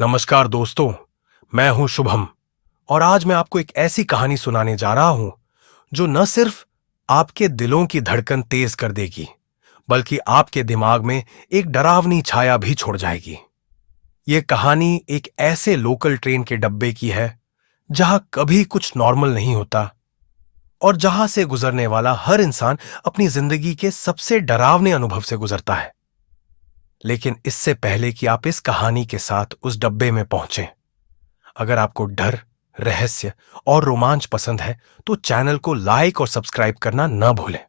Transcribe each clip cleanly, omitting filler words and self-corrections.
नमस्कार दोस्तों, मैं हूं शुभम और आज मैं आपको एक ऐसी कहानी सुनाने जा रहा हूं जो न सिर्फ आपके दिलों की धड़कन तेज कर देगी, बल्कि आपके दिमाग में एक डरावनी छाया भी छोड़ जाएगी। यह कहानी एक ऐसे लोकल ट्रेन के डब्बे की है जहां कभी कुछ नॉर्मल नहीं होता और जहां से गुजरने वाला हर इंसान अपनी जिंदगी के सबसे डरावने अनुभव से गुजरता है। लेकिन इससे पहले कि आप इस कहानी के साथ उस डब्बे में पहुंचें, अगर आपको डर, रहस्य और रोमांच पसंद है तो चैनल को लाइक और सब्सक्राइब करना न भूलें,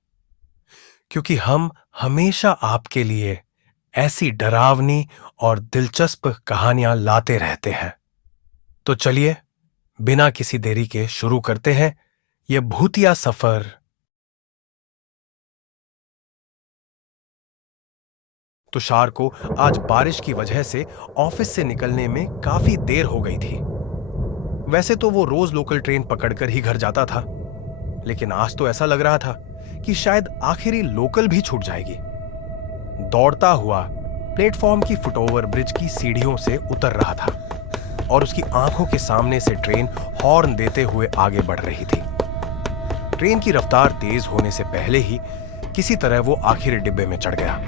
क्योंकि हम हमेशा आपके लिए ऐसी डरावनी और दिलचस्प कहानियां लाते रहते हैं। तो चलिए, बिना किसी देरी के शुरू करते हैं यह भूतिया सफर। तुषार को आज बारिश की वजह से ऑफिस से निकलने में काफी देर हो गई थी। वैसे तो वो रोज लोकल ट्रेन पकड़कर ही घर जाता था, लेकिन आज तो ऐसा लग रहा था कि शायद आखिरी लोकल भी छूट जाएगी। दौड़ता हुआ प्लेटफॉर्म की फुटओवर ब्रिज की सीढ़ियों से उतर रहा था और उसकी आंखों के सामने से ट्रेन हॉर्न देते हुए आगे बढ़ रही थी। ट्रेन की रफ्तार तेज होने से पहले ही किसी तरह वो आखिरी डिब्बे में चढ़ गया।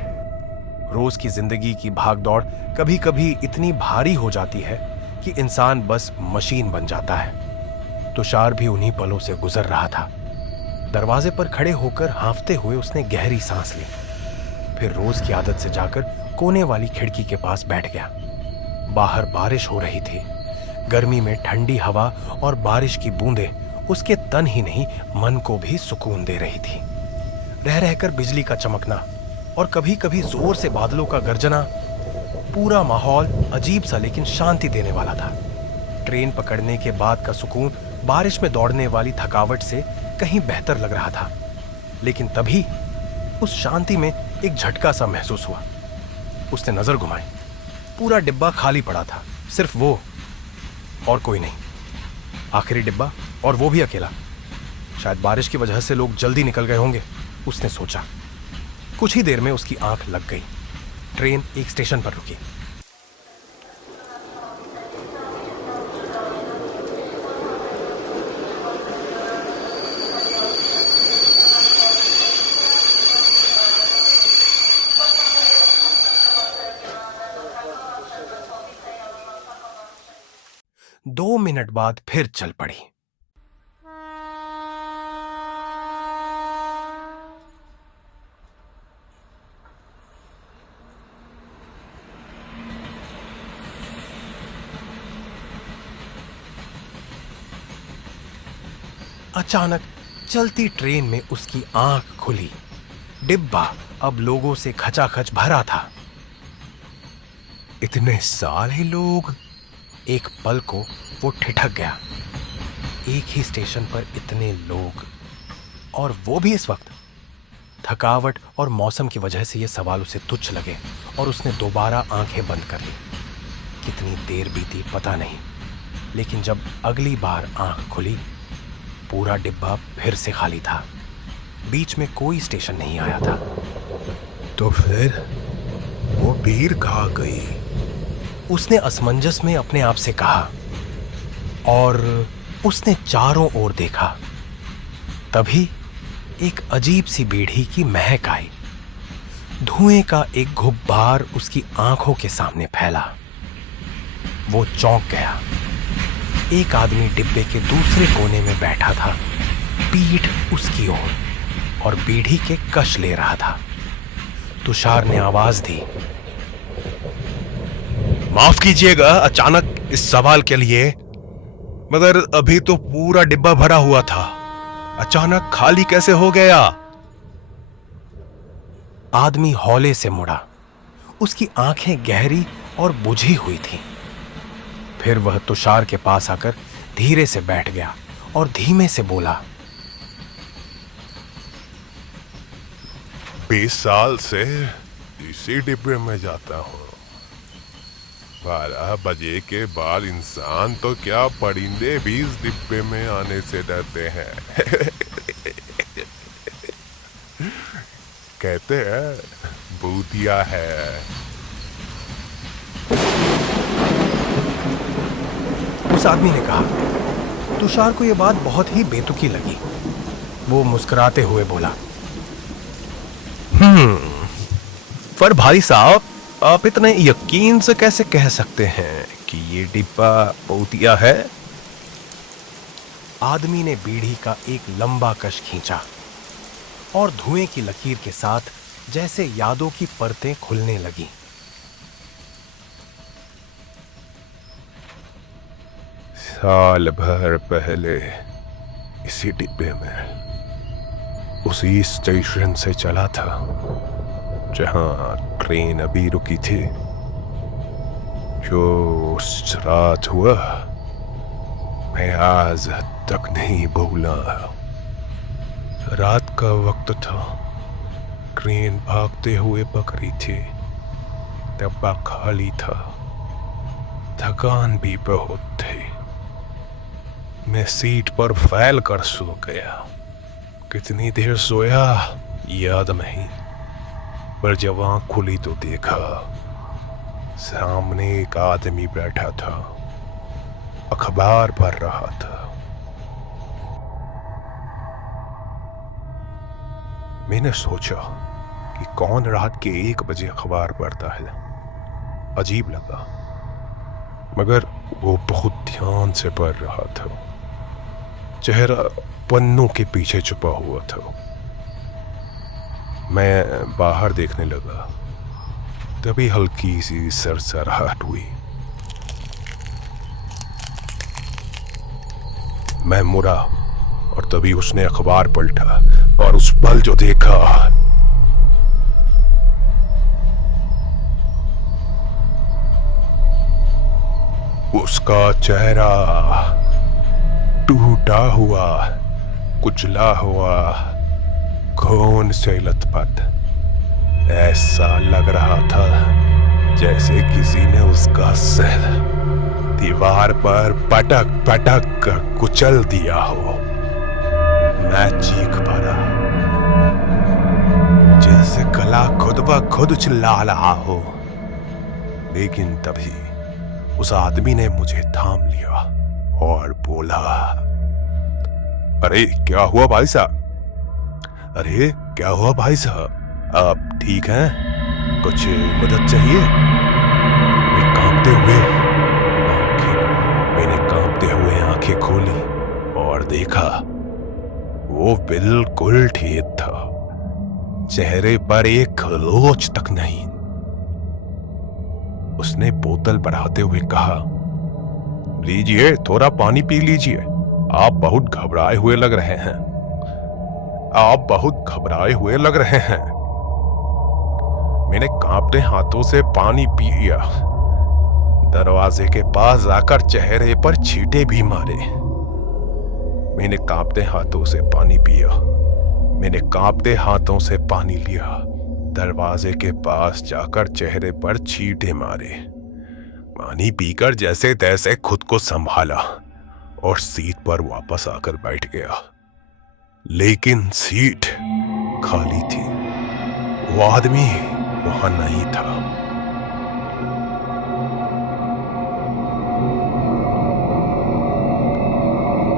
रोज की जिंदगी की भागदौड़ कभी कभी इतनी भारी हो जाती है कि इंसान बस मशीन बन जाता है। तुषार भी उन्हीं पलों से गुजर रहा था। दरवाजे पर खड़े होकर हांफते हुए उसने गहरी सांस ली, फिर रोज की आदत से जाकर कोने वाली खिड़की के पास बैठ गया। बाहर बारिश हो रही थी। गर्मी में ठंडी हवा और बारिश की बूंदें उसके तन ही नहीं, मन को भी सुकून दे रही थी। रह रहकर बिजली का चमकना और कभी कभी जोर से बादलों का गर्जना, पूरा माहौल अजीब सा लेकिन शांति देने वाला था। ट्रेन पकड़ने के बाद का सुकून बारिश में दौड़ने वाली थकावट से कहीं बेहतर लग रहा था। लेकिन तभी उस शांति में एक झटका सा महसूस हुआ। उसने नजर घुमाई। पूरा डिब्बा खाली पड़ा था, सिर्फ वो और कोई नहीं। आखिरी डिब्बा, और वो भी अकेला। शायद बारिश की वजह से लोग जल्दी निकल गए होंगे, उसने सोचा। कुछ ही देर में उसकी आंख लग गई। ट्रेन एक स्टेशन पर रुकी। 2 मिनट बाद फिर चल पड़ी। अचानक चलती ट्रेन में उसकी आंख खुली। डिब्बा अब लोगों से खचाखच भरा था। इतने सारे लोग! एक पल को वो ठिठक गया। एक ही स्टेशन पर इतने लोग, और वो भी इस वक्त। थकावट और मौसम की वजह से ये सवाल उसे तुच्छ लगे और उसने दोबारा आंखें बंद कर ली। कितनी देर बीती पता नहीं, लेकिन जब अगली बार आंख खुली, पूरा डिब्बा फिर से खाली था। बीच में कोई स्टेशन नहीं आया था। तो फिर वो भीड़ कहाँ गई? उसने असमंजस में अपने आप से कहा, और उसने चारों ओर देखा। तभी एक अजीब सी बीड़ी की महक आई। धुएं का एक गुब्बार उसकी आंखों के सामने फैला। वो चौंक गया। एक आदमी डिब्बे के दूसरे कोने में बैठा था, पीठ उसकी ओर, और बीड़ी के कश ले रहा था। तुषार ने आवाज दी, माफ कीजिएगा अचानक इस सवाल के लिए, मगर अभी तो पूरा डिब्बा भरा हुआ था, अचानक खाली कैसे हो गया? आदमी हौले से मुड़ा। उसकी आंखें गहरी और बुझी हुई थीं। फिर वह तुषार के पास आकर धीरे से बैठ गया और धीमे से बोला, 20 साल से इसी डिब्बे में जाता हूँ। 12 बजे के बाद इंसान तो क्या, परिंदे भी इस डिब्बे में आने से डरते हैं। कहते हैं भूतिया है। उस आदमी ने कहा। तुषार को यह बात बहुत ही बेतुकी लगी। वो मुस्कुराते हुए बोला, पर भाई साहब, आप इतने यकीन से कैसे कह सकते हैं कि ये डिब्बा भूतिया है? आदमी ने बीड़ी का एक लंबा कश खींचा और धुएं की लकीर के साथ जैसे यादों की परतें खुलने लगी। साल भर पहले इसी डिब्बे में उसी स्टेशन से चला था जहां ट्रेन अभी रुकी थी। जो उस रात हुआ मैं आज तक नहीं भूला। रात का वक्त था, ट्रेन भागते हुए पकड़ी थी, डब्बा खाली था, थकान भी बहुत थी। मैं सीट पर फैल कर सो गया। कितनी देर सोया याद नहीं, पर जब आंख खुली तो देखा सामने एक आदमी बैठा था, अखबार पढ़ रहा था। मैंने सोचा कि कौन रात के 1 बजे अखबार पढ़ता है। अजीब लगा, मगर वो बहुत ध्यान से पढ़ रहा था। चेहरा पन्नों के पीछे छुपा हुआ था। मैं बाहर देखने लगा, तभी हल्की सी सरसराहट हुई। मैं मुड़ा और तभी उसने अखबार पलटा और उस पल जो देखा, उसका चेहरा टूटा हुआ, कुचला हुआ, खून से लथपथ। ऐसा लग रहा था जैसे किसी ने उसका सिर दीवार पर पटक पटक कर कुचल दिया हो। मैं चीख पड़ा, जैसे गला खुद ब खुद चिल्ला रहा हो। लेकिन तभी उस आदमी ने मुझे थाम लिया और बोला, अरे क्या हुआ भाई साहब? अरे क्या हुआ भाई साहब? आप ठीक हैं? कुछ मदद चाहिए? मैंने कांपते हुए आंखें खोली और देखा वो बिल्कुल ठीक था। चेहरे पर एक खरोंच तक नहीं। उसने बोतल बढ़ाते हुए कहा, लीजिए, थोड़ा पानी पी लीजिए। आप बहुत घबराए हुए लग रहे हैं। आप बहुत घबराए हुए लग रहे हैं। मैंने कांपते हाथों से पानी पिया। दरवाजे के पास जाकर चेहरे पर छींटे भी मारे। मैंने कांपते हाथों से पानी पिया। मैंने कांपते हाथों से पानी लिया। दरवाजे के पास जाकर चेहरे पर छींटे मारे। पानी पीकर जैसे तैसे खुद को संभाला और सीट पर वापस आकर बैठ गया। लेकिन सीट खाली थी। वो आदमी वहां नहीं था।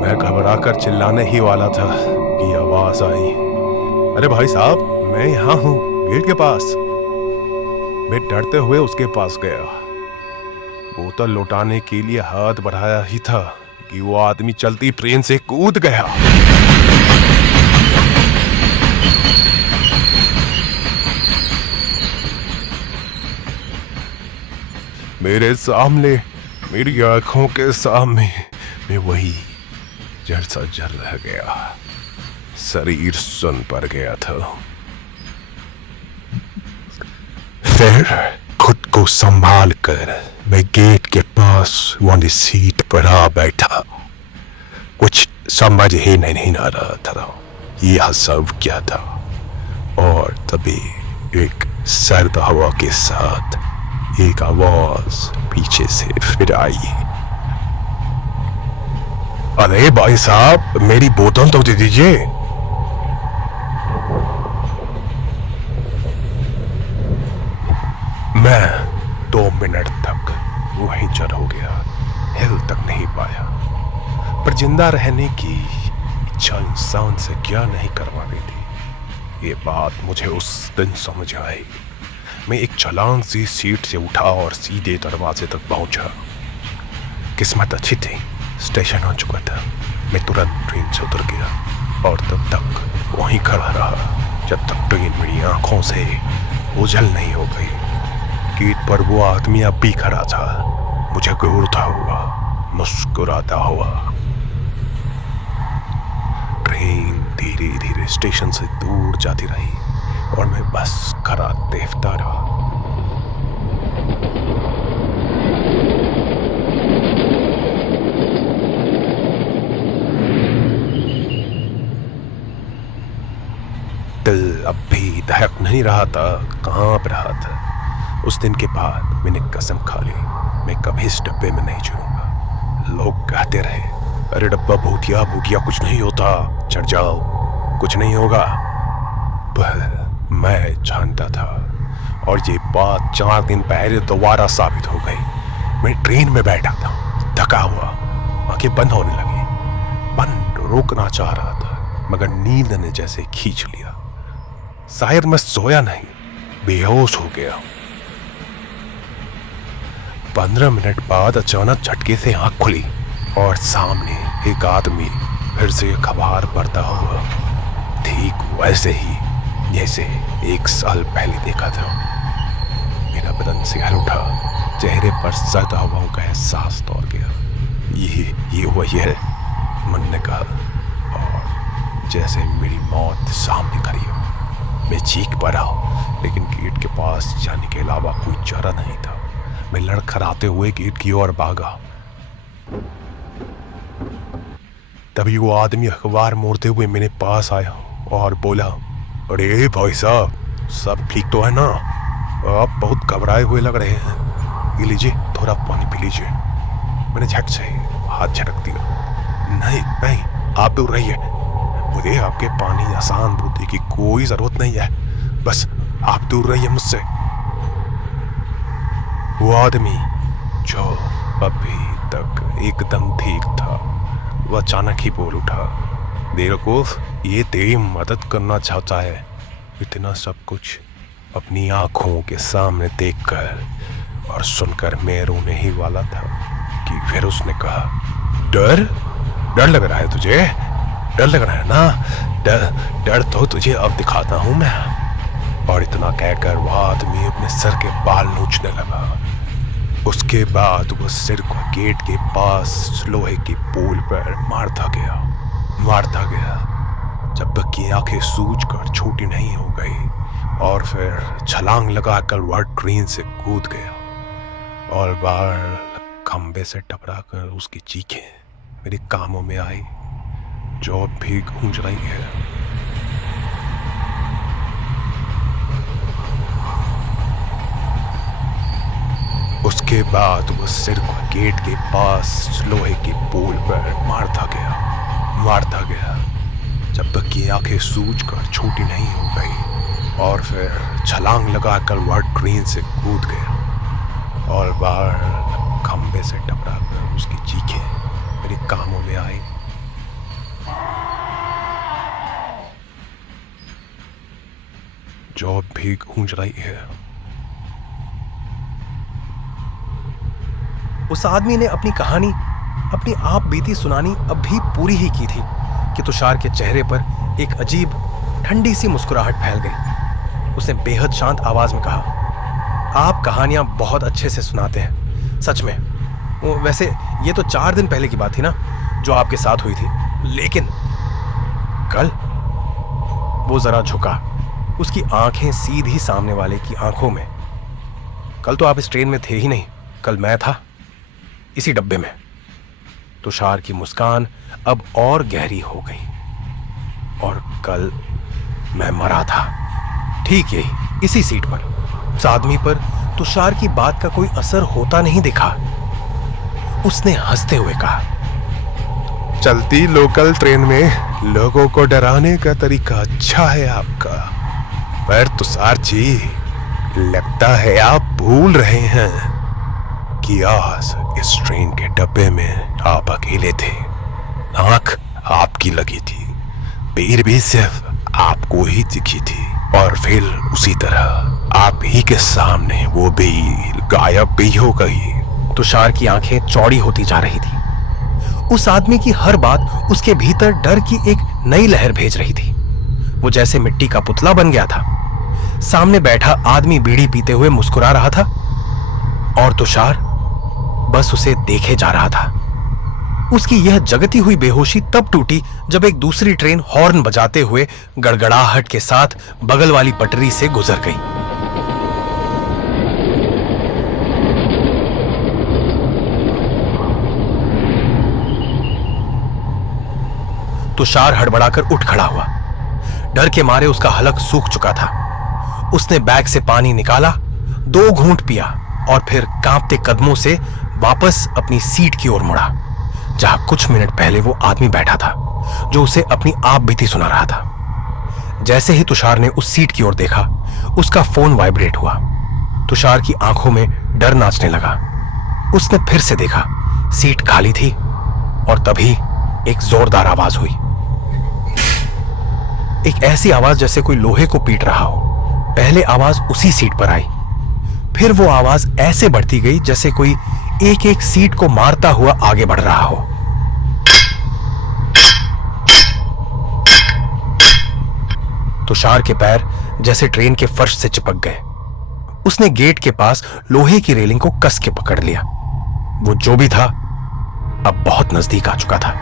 मैं घबराकर चिल्लाने ही वाला था कि आवाज आई, अरे भाई साहब, मैं यहां हूं, गेट के पास। मैं डरते हुए उसके पास गया। बोतल लौटाने के लिए हाथ बढ़ाया ही था कि वो आदमी चलती ट्रेन से कूद गया। मेरे सामने, मेरी आंखों के सामने मैं वही जड़ सा जड़ रह गया। शरीर सुन पड़ गया था। फिर खुद को संभाल कर मैं गेट के पास वाली सीट पर आ बैठा। कुछ समझ ही नहीं आ रहा था यह सब क्या था। और तभी एक सर्द हवा के साथ एक आवाज पीछे से फिर आई, अरे भाई साहब, मेरी बोतल तो दे दीजिए। मैं 2 मिनट तक वहीं चढ़ हो गया, हिल तक नहीं पाया। पर जिंदा रहने की इच्छा इंसान से क्या नहीं करवा देती, ये बात मुझे उस दिन समझ आई। मैं एक छलांग सी सीट से उठा और सीधे दरवाजे तक पहुंचा। किस्मत अच्छी थी, स्टेशन हो चुका था। मैं तुरंत ट्रेन से उतर गया और तब तक वहीं खड़ा रहा जब तक ट्रेन मेरी आंखों से ओझल नहीं हो गई। गेट पर वो आदमी अब भी खड़ा था, मुझे घूरता हुआ, मुस्कुराता हुआ। ट्रेन धीरे धीरे स्टेशन से दूर जाती रही और मैं बस खड़ा देखता रहा। दिल अब भी दहक नहीं रहा था, कांप रहा था। उस दिन के बाद मैंने कसम खा ली, मैं कभी इस डब्बे में नहीं चढ़ूंगा। लोग कहते रहे, अरे डब्बा भूतिया भूतिया, कुछ नहीं होता, चढ़ जाओ, कुछ नहीं होगा। पर मैं जानता था और ये बात 4 दिन पहले दोबारा साबित हो गई। मैं ट्रेन में बैठा था, थका हुआ, आंखें बंद होने लगी। बंद रोकना चाह रहा था मगर नींद ने जैसे खींच लिया। शायद मैं सोया नहीं, बेहोश हो गया। 15 मिनट बाद अचानक झटके से आंख खुली और सामने एक आदमी फिर से खबर पड़ता हुआ, ठीक वैसे ही जैसे 1 साल पहले देखा था। मेरा बदन सिहर उठा, चेहरे पर सर्द हवाओं का एहसास दौड़ गया। ये वही है, मन ने कहा, और जैसे मेरी मौत सामने खड़ी हो। मैं चीख पड़ा, लेकिन गेट के पास जाने के अलावा कोई चारा नहीं था। मैं लड़खड़ाते हुए गेट की ओर भागा। तभी वो आदमी अखबार मोड़ते हुए मेरे पास आया और बोला, अरे भाई साहब, सब ठीक तो है ना? आप बहुत घबराए हुए लग रहे हैं, ये लीजिए, थोड़ा पानी पी लीजिए। मैंने झट से हाथ झटक दिया। नहीं नहीं, आप दूर रहिए, मुझे आपके पानी या सहानुभूति की कोई जरूरत नहीं है, बस आप दूर रहिए मुझसे। वो आदमी जो अभी तक एकदम ठीक था, वो अचानक ही बोल उठा, बेवकूफ, ये तेरी मदद करना चाहता है। इतना सब कुछ अपनी आंखों के सामने देखकर और सुनकर मैं रोने ही वाला था कि फिर उसने कहा, डर डर लग रहा है तुझे? डर लग रहा है ना? डर तो तुझे अब दिखाता हूं मैं। और इतना कहकर वह आदमी अपने सर के बाल नोचने लगा। उसके बाद वह सिर को गेट के पास लोहे की पोल पर मारता गया जब तक कि आंखें सूजकर छोटी नहीं हो गई। और फिर छलांग लगाकर वह ट्रेन से कूद गया और बाहर खंबे से टकराकर उसकी चीखें मेरे कानों में आई, जो भी गूंज रही है। उसके बाद वह सिर को गेट के पास लोहे की पोल पर मारता गया जब तक कि आंखें सूजकर छोटी नहीं हो गई। और फिर छलांग लगाकर वह ट्रेन से कूद गया और बाहर खंबे से टकराकर उसकी चीखें मेरे कानों में आई। जो भी गूंज रही है। उस आदमी ने अपनी कहानी अपनी आप बीती सुनानी अब भी पूरी ही की थी कि तुषार के चेहरे पर एक अजीब ठंडी सी मुस्कुराहट फैल गई। उसने बेहद शांत आवाज में कहा, आप कहानियां बहुत अच्छे से सुनाते हैं, सच में। वैसे ये तो 4 दिन पहले की बात थी ना, जो आपके साथ हुई थी, लेकिन कल। वो जरा झुका, उसकी आंखें सीधी सामने वाले की आंखों में। कल तो आप इस ट्रेन में थे ही नहीं, कल मैं था इसी डब्बे में। तुषार की मुस्कान अब और गहरी हो गई। और कल मैं मरा था, ठीक यही, इसी सीट पर। उस आदमी पर तुषार की बात का कोई असर होता नहीं दिखा। उसने हंसते हुए कहा, चलती लोकल ट्रेन में लोगों को डराने का तरीका अच्छा है आपका, पर तुषार जी, लगता है आप भूल रहे हैं कि आज इस ट्रेन के डब्बे में आप अकेले थे। आंख आपकी लगी थी, पैर भी सिर्फ आपको ही दिखी थी, और फिर उसी तरह आप ही के सामने वो भी गायब भी हो गई। तुषार की आंखें चौड़ी होती जा रही थी। उस आदमी की हर बात उसके भीतर डर की एक नई लहर भेज रही थी। वो जैसे मिट्टी का पुतला बन गया था। सामने बैठा आदमी बीड़ी पीते हुए मुस्कुरा रहा था और तुषार बस उसे देखे जा रहा था। उसकी यह जगती हुई बेहोशी तब टूटी जब एक दूसरी ट्रेन हॉर्न बजाते हुए गड़गड़ाहट के साथ बगल वाली पटरी से गुजर गई। तुषार हड़बड़ाकर उठ खड़ा हुआ। डर के मारे उसका हलक सूख चुका था। उसने बैग से पानी निकाला, 2 घूंट पिया और फिर कांपते कदमों से वापस अपनी सीट की ओर मुड़ा, जहां कुछ मिनट पहले वो आदमी बैठा था जो उसे अपनी आप बीती सुना रहा था। जैसे ही तुषार ने उस सीट की ओर देखा, उसका फोन वाइब्रेट हुआ। तुषार की आंखों में डर नाचने लगा। उसने फिर से देखा, सीट खाली थी और तभी एक जोरदार आवाज हुई। एक ऐसी आवाज जैसे कोई लोहे को पीट रहा हो। पहले आवाज उसी सीट पर आई, फिर वो आवाज ऐसे बढ़ती गई जैसे कोई एक एक सीट को मारता हुआ आगे बढ़ रहा हो। तुषार के पैर जैसे ट्रेन के फर्श से चिपक गए। उसने गेट के पास लोहे की रेलिंग को कस के पकड़ लिया। वो जो भी था अब बहुत नजदीक आ चुका था।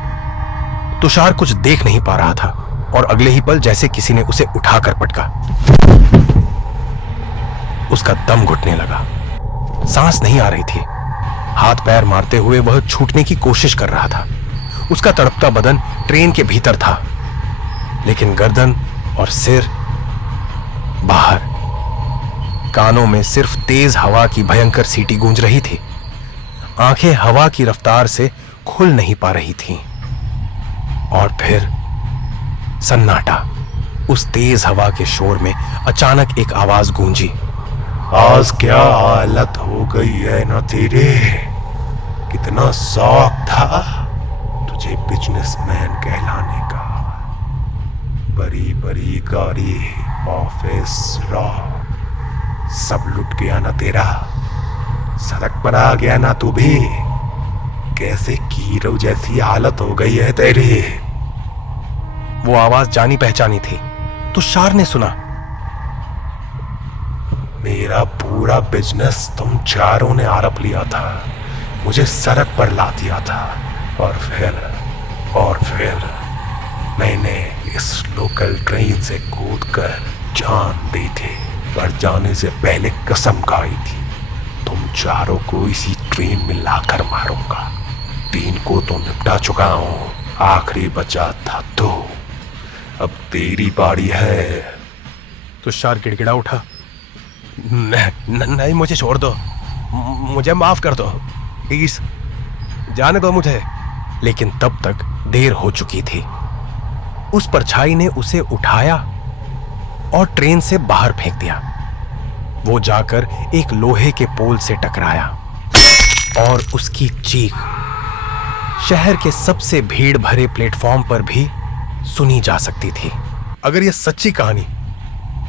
तुषार कुछ देख नहीं पा रहा था और अगले ही पल जैसे किसी ने उसे उठाकर पटका। उसका दम घुटने लगा, सांस नहीं आ रही थी। हाथ पैर मारते हुए वह छूटने की कोशिश कर रहा था। उसका तड़पता बदन ट्रेन के भीतर था, लेकिन गर्दन और सिर बाहर। कानों में सिर्फ तेज हवा की भयंकर सीटी गूंज रही थी। आंखें हवा की रफ्तार से खुल नहीं पा रही थीं। और फिर सन्नाटा। उस तेज हवा के शोर में अचानक एक आवाज गूंजी। आज क्या हालत हो गई है ना तेरे। कितना शौक था तुझे बिजनेसमैन कहलाने का। बड़ी बड़ी गाड़ी, ऑफिस, रॉ, सब लुट गया ना तेरा। सड़क पर आ गया ना तू भी। कैसे कीरो जैसी हालत हो गई है तेरी। वो आवाज जानी पहचानी थी। तुषार ने सुना। मेरा पूरा बिजनेस तुम चारों ने आरोप लिया था, मुझे सड़क पर ला दिया था, और फिर मैंने इस लोकल ट्रेन से कूदकर जान दी थी। पर जाने से पहले कसम खाई थी तुम चारों को इसी ट्रेन में लाकर मारूंगा। 3 को तो निपटा चुका हूं, आखिरी बचा था तो। अब तेरी बारी है। तुषार गिड़गिड़ा उठा। नहीं, मुझे छोड़ दो, मुझे माफ कर दो प्लीज, जाने दो मुझे। लेकिन तब तक देर हो चुकी थी। उस परछाई ने उसे उठाया और ट्रेन से बाहर फेंक दिया। वो जाकर एक लोहे के पोल से टकराया और उसकी चीख शहर के सबसे भीड़ भरे प्लेटफॉर्म पर भी सुनी जा सकती थी। अगर यह सच्ची कहानी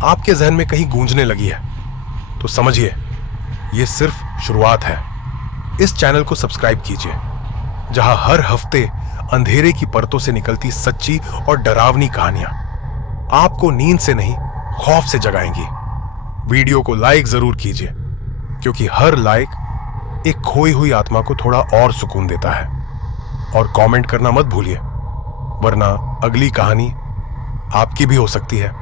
आपके जहन में कहीं गूंजने लगी है तो समझिए यह सिर्फ शुरुआत है। इस चैनल को सब्सक्राइब कीजिए, जहां हर हफ्ते अंधेरे की परतों से निकलती सच्ची और डरावनी कहानियां आपको नींद से नहीं खौफ से जगाएंगी। वीडियो को लाइक जरूर कीजिए, क्योंकि हर लाइक एक खोई हुई आत्मा को थोड़ा और सुकून देता है। और कमेंट करना मत भूलिए, वरना अगली कहानी आपकी भी हो सकती है।